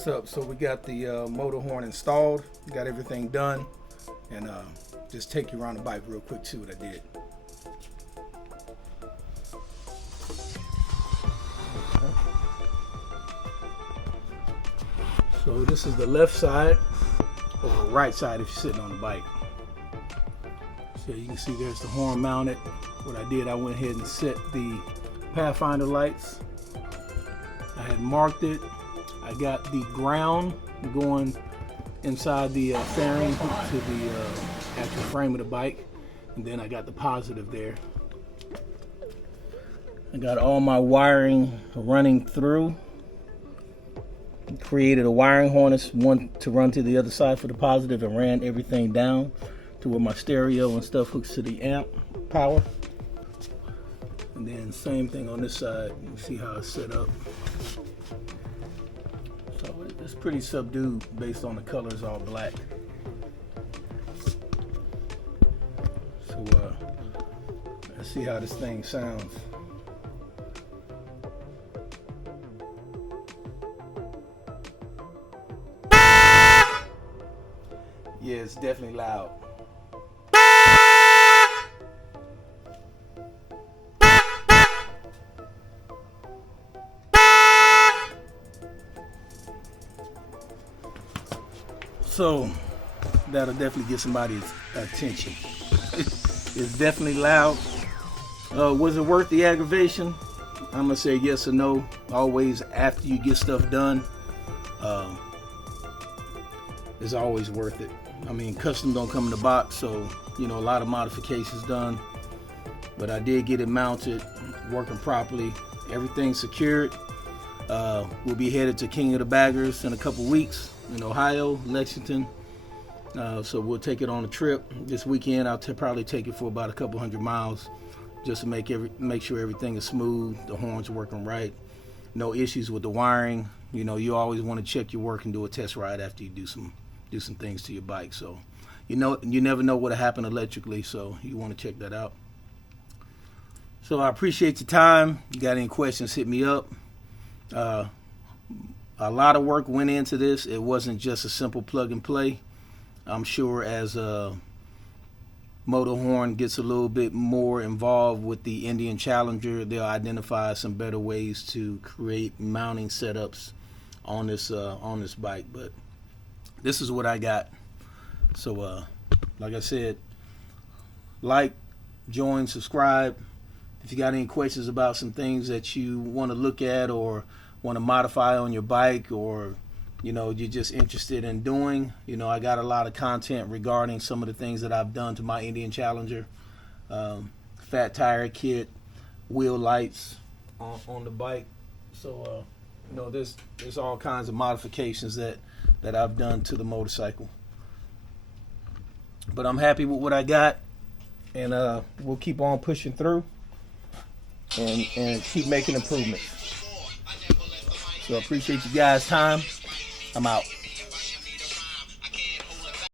what's up? So we got the motor horn installed, got everything done, and just take you around the bike real quick, see what I did. So this is the left side, or the right side if you're sitting on the bike. So you can see there's the horn mounted. What I did, I went ahead and set the Pathfinder lights. I had marked it. I got the ground going inside the fairing to the actual frame of the bike, and then I got the positive there. I got all my wiring running through. Created a wiring harness, one to run to the other side for the positive, and ran everything down to where my stereo and stuff hooks to the amp power. And then same thing on this side. You can see how it's set up. So it's pretty subdued based on the colors all black. So let's see how this thing sounds. Yeah, it's definitely loud. So that'll definitely get somebody's attention. It's definitely loud. Was it worth the aggravation? I'm gonna say yes or no. Always after you get stuff done, it's always worth it. I mean, custom don't come in the box, so you know, a lot of modifications done. But I did get it mounted, working properly. Everything secured. We'll be headed to King of the Baggers in a couple weeks in Ohio, Lexington. So we'll take it on a trip this weekend. I'll probably take it for about a couple 100 miles, just to make sure everything is smooth, the horns working right, no issues with the wiring. You know, you always want to check your work and do a test ride after you do some things to your bike. So you never know what'll happen electrically, so you want to check that out. So I appreciate your time. You got any questions, hit me up. A lot of work went into this. It wasn't just a simple plug and play. I'm sure as Moto horn gets a little bit more involved with the Indian Challenger, they'll identify some better ways to create mounting setups on this bike. But this is what I got. So like I said, like, join, subscribe. If you got any questions about some things that you want to look at or want to modify on your bike, or you know, you're just interested in doing, you know, I got a lot of content regarding some of the things that I've done to my Indian Challenger. Fat tire kit, wheel lights on the bike. So you know, there's all kinds of modifications that I've done to the motorcycle. But I'm happy with what I got, and we'll keep on pushing through and keep making improvements. So I appreciate you guys' time. I'm out.